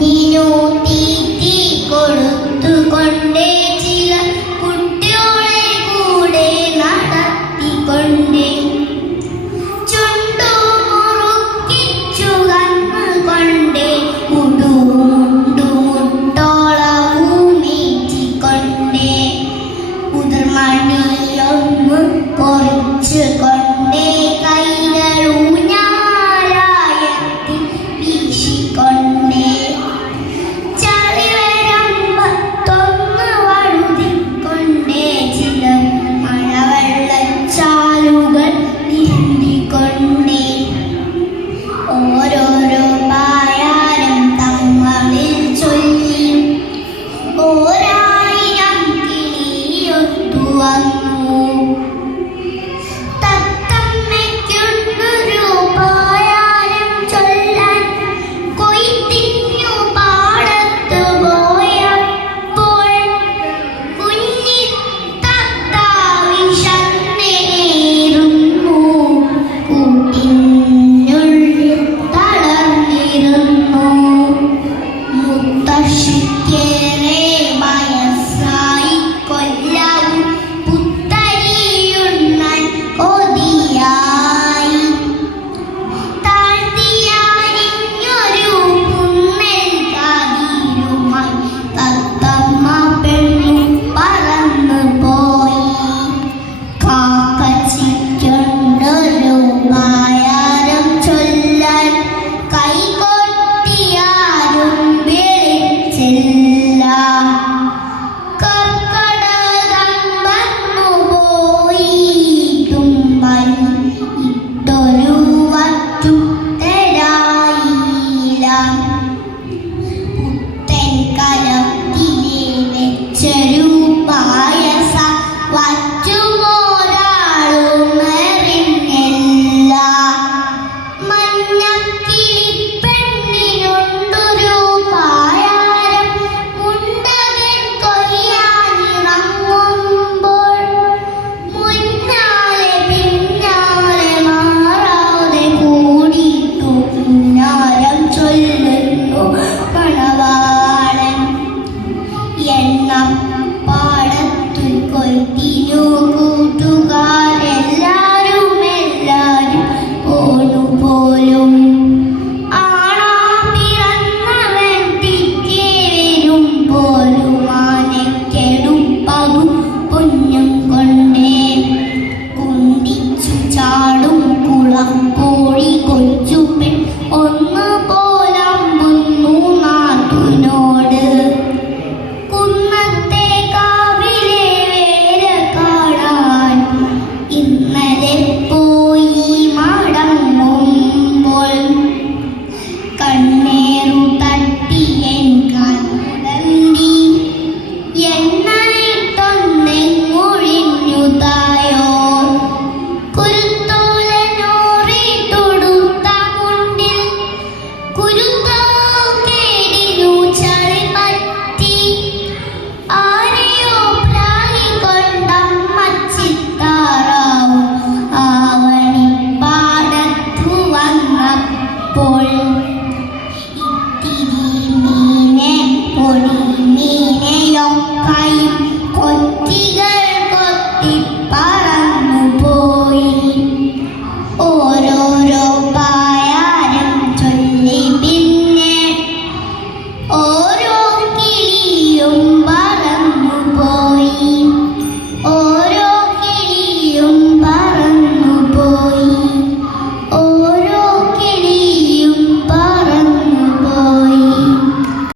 കുഞ്ഞിനു തീറ്റി കൊടുത്തുകൊണ്ടേ ചില കുട്ടികളെ കൂടെ നടത്തിക്കൊണ്ടേ. ചുണ്ടു മുറുക്കിച്ചു കണ്ണുകൊണ്ടേ ഉടുമുണ്ടു മുട്ടോളവുമേറ്റിക്കൊണ്ടേ ഉദർമണിയൊന്ന് പൊറിച്ചുകൊണ്ടേ കൈ home. Thank you.